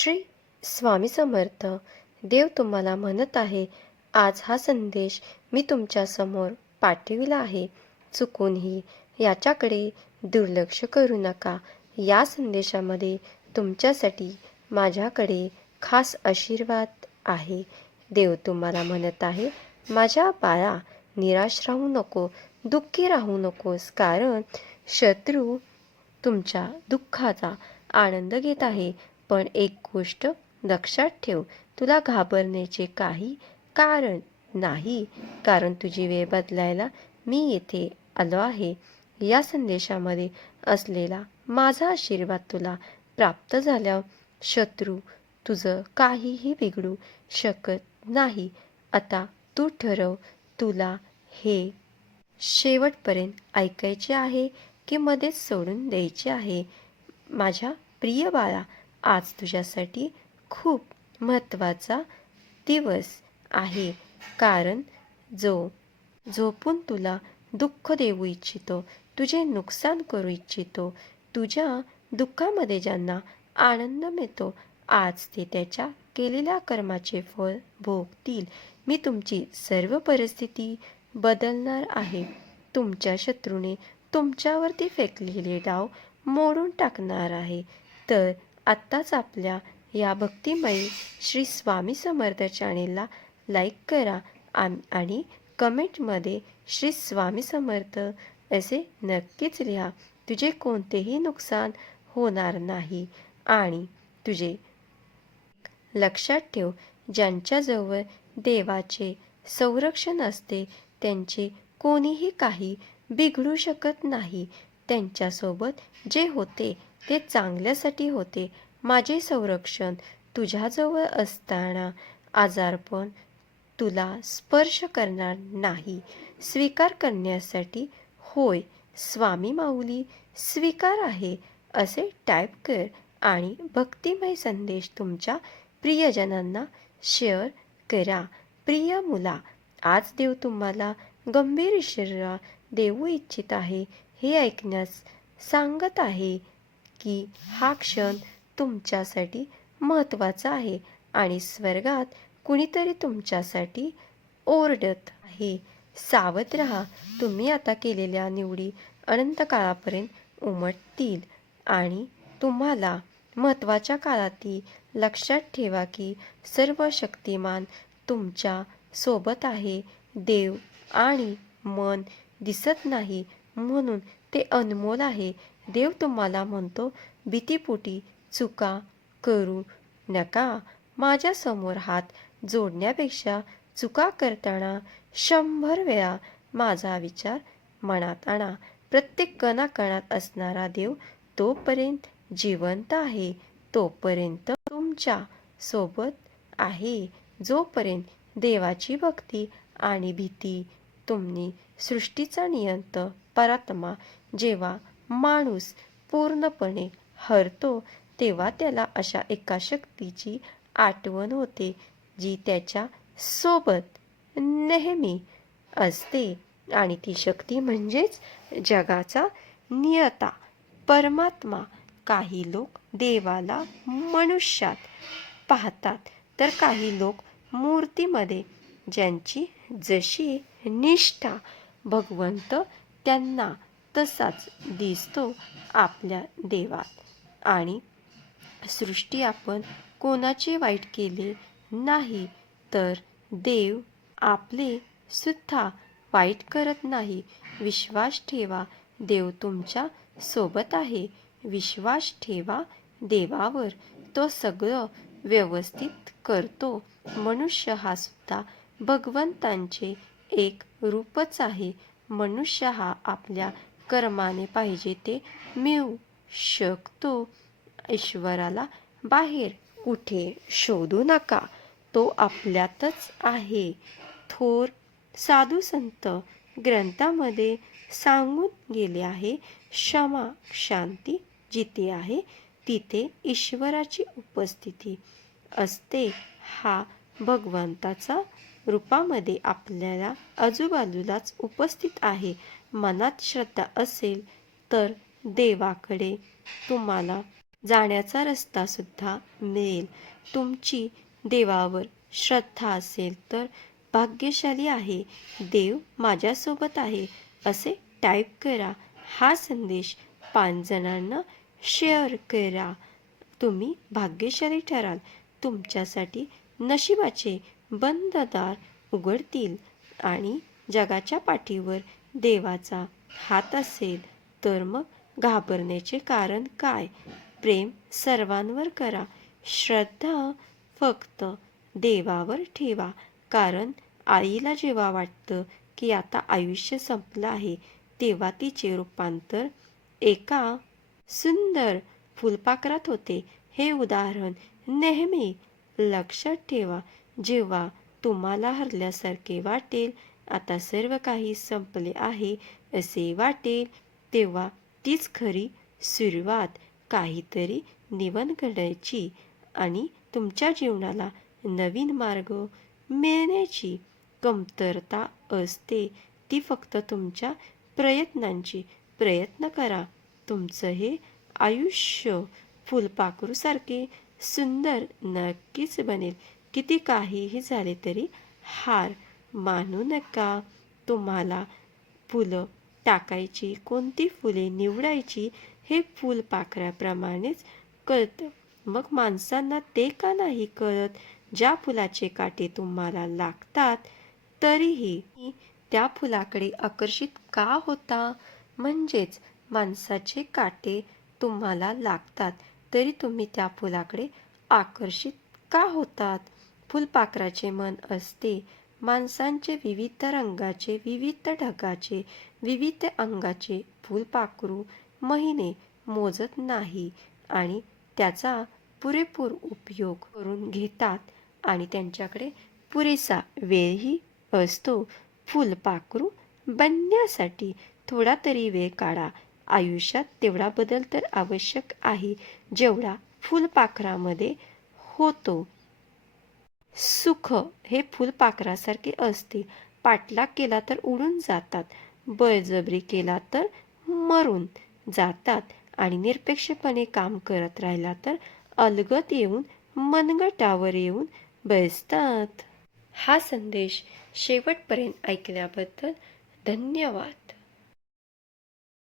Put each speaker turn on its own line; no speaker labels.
श्री स्वामी समर्थ. देव तुम्हाला म्हणत आहे आज हा संदेश मी तुमच्यासमोर पाठविला आहे. चुकूनही याच्याकडे दुर्लक्ष करू नका. या संदेशामध्ये तुमच्यासाठी माझ्याकडे खास आशीर्वाद आहे. देव तुम्हाला म्हणत आहे माझ्या बाळा निराश राहू नको दुःखी राहू नकोस कारण शत्रू तुमच्या दुःखाचा आनंद घेत आहे. पण एक गोष्ट लक्षात ठेव. तुला घाबरण्याचे काही कारण नाही. कारण तुझी वेळ बदलायला मी येथे आलो आहे. या संदेशामध्ये असलेला माझा आशीर्वाद तुला प्राप्त झाल्यावर शत्रू तुझं काहीही बिघडू शकत नाही. आता तू ठरव तुला हे शेवटपर्यंत ऐकायचे आहे की मध्येच सोडून द्यायचे आहे. माझ्या प्रिय बाळा आज तुझ्यासाठी खूप महत्त्वाचा दिवस आहे. कारण जो झोपून तुला दुःख देऊ इच्छितो तुझे नुकसान करू इच्छितो तुझ्या दुःखामध्ये ज्यांना आनंद मिळतो आज ते त्याच्या केलेल्या कर्माचे फळ भोगतील. मी तुमची सर्व परिस्थिती बदलणार आहे. तुमच्या शत्रूने तुमच्यावरती फेकलेले डाव मोडून टाकणार आहे. तर आत्ताच आपल्या या भक्तिमयी श्री स्वामी समर्थ चॅनेलला लाईक करा आम आणि कमेंटमध्ये श्री स्वामी समर्थ असे नक्कीच लिहा. तुझे कोणतेही नुकसान होणार नाही आणि तुझे लक्षात ठेव ज्यांच्याजवळ देवाचे संरक्षण असते त्यांचे कोणीही काही बिघडू शकत नाही. त्यांच्यासोबत जे होते ते चांगल्यासाठी होते. माझे संरक्षण तुझ्याजवळ असताना आजारपण तुला स्पर्श करणार नाही. स्वीकार करण्यासाठी होय स्वामी माऊली स्वीकार आहे असे टाईप कर आणि भक्तिमय संदेश तुमच्या प्रियजनांना शेअर करा. प्रिय मुला आज देव तुम्हाला गंभीर शरीरा देऊ इच्छित आहे. हे ऐकण्यास सांगत आहे. की हा क्षण तुमच्यासाठी महत्त्वाचा आहे आणि स्वर्गात कुणीतरी तुमच्यासाठी ओरडत आहे. सावध रहा तुम्ही आता केलेल्या निवडी अनंत काळापर्यंत उमटतील आणि तुम्हाला महत्त्वाच्या काळातही लक्षात ठेवा की सर्व शक्तिमान तुमच्यासोबत आहे. देव आणि मन दिसत नाही म्हणून ते अनमोल आहे. देव तुम्हाला म्हणतो भीतीपोटी चुका करू नका. माझ्यासमोर हात जोडण्यापेक्षा चुका करताना शंभर वेळा माझा विचार मनात आणा. प्रत्येक कणाकणात असणारा देव तोपर्यंत जिवंत आहे. तोपर्यंत तुमच्यासोबत आहे. जोपर्यंत देवाची भक्ती आणि भीती तुम्ही सृष्टीचा नियंत परात्मा जेव्हा माणूस पूर्णपणे हरतो तेव्हा त्याला अशा एका शक्तीची आठवण होते जी त्याच्या सोबत नेहमी असते. आणि ती शक्ती म्हणजेच जगाचा नियता. परमात्मा काही लोक देवाला मनुष्यात पाहतात तर काही लोक मूर्तीमध्ये ज्यांची जशी निष्ठा भगवंत त्यांना तसाच दिसतो आपल्या देवात. आणि सृष्टी आपण कोणाचे वाईट केले नाही तर देव आपले सुद्धा वाईट करत नाही. विश्वास ठेवा देव तुमच्यासोबत आहे. विश्वास ठेवा देवावर तो सगळं व्यवस्थित करतो. मनुष्य हा सुद्धा भगवंतांचे एक रूपच आहे. मनुष्य हा आपल्या कर्माने पाहिजे ते मिळू शकतो. ईश्वराला बाहेर कुठे शोधू नका. तो आपल्यातच आहे. थोर साधू संत ग्रंथामध्ये सांगून गेले आहे क्षमा शांती जिथे आहे तिथे ईश्वराची उपस्थिती असते. हा भगवंताचा रूपामध्ये आपल्याला आजूबाजूलाच उपस्थित आहे. मनात श्रद्धा असेल तर देवाकडे तुम्हाला जाण्याचा रस्ता सुद्धा मिळेल. तुमची देवावर श्रद्धा असेल तर भाग्यशाली आहे. देव माझ्यासोबत आहे. असे टाईप करा. हा संदेश पाच जणांना शेअर करा. तुम्ही भाग्यशाली ठराल. तुमच्यासाठी नशिबाचे बंद दार उघडतील आणि जगाच्या पाठीवर देवाचा हात असेल तर मग घाबरण्याचे कारण काय? प्रेम सर्वांवर करा. श्रद्धा फक्त देवावर ठेवा. कारण आईला जेव्हा वाटतं की आता आयुष्य संपलं आहे तेव्हा तिचे रूपांतर एका सुंदर फुलपाखरात होते. हे उदाहरण नेहमी लक्षात ठेवा. जेव्हा तुम्हाला हरल्यासारखे वाटेल आता सर्व काही संपले आहे असे वाटेल तेव्हा तीच खरी सुरुवात काहीतरी निवन करण्याची आणि तुमच्या जीवनाला नवीन मार्ग मिळण्याची कमतरता असते. ती फक्त तुमच्या प्रयत्नांची. प्रयत्न करा. तुमचं हे आयुष्य फुलपाखरूसारखे सुंदर नक्कीच बनेल. किती काहीही झाले तरी हार मानू नका. तुम्हाला फुलं टाकायची कोणती फुले निवडायची हे फुलपाखराप्रमाणेच कळतं. मग माणसांना ते का नाही कळत? ज्या फुलाचे काटे तुम्हाला लागतात तरीही त्या फुलाकडे आकर्षित का होता? म्हणजेच माणसाचे काटे तुम्हाला लागतात तरी तुम्ही त्या फुलाकडे आकर्षित का होतात? फुलपाखराचे मन असते. माणसांचे विविध रंगाचे विविध ढगाचे विविध अंगाचे फुलपाखरू महिने मोजत नाही आणि त्याचा पुरेपूर उपयोग करून घेतात आणि त्यांच्याकडे पुरेसा वेळही असतो. फुलपाखरू बनण्यासाठी थोडा तरी वेळ काढा. आयुष्यात तेवढा बदल तर आवश्यक आहे. जेवढा फुलपाखरामध्ये होतो सुख हे फुलपाखरासारखे असते. पाठलाग केला तर उडून जातात. बळजबरी केला तर मरून जातात. आणि निरपेक्षपणे काम करत राहिला तर अलगत येऊन मनगटावर येऊन बसतात. हा संदेश शेवटपर्यंत ऐकल्याबद्दल धन्यवाद.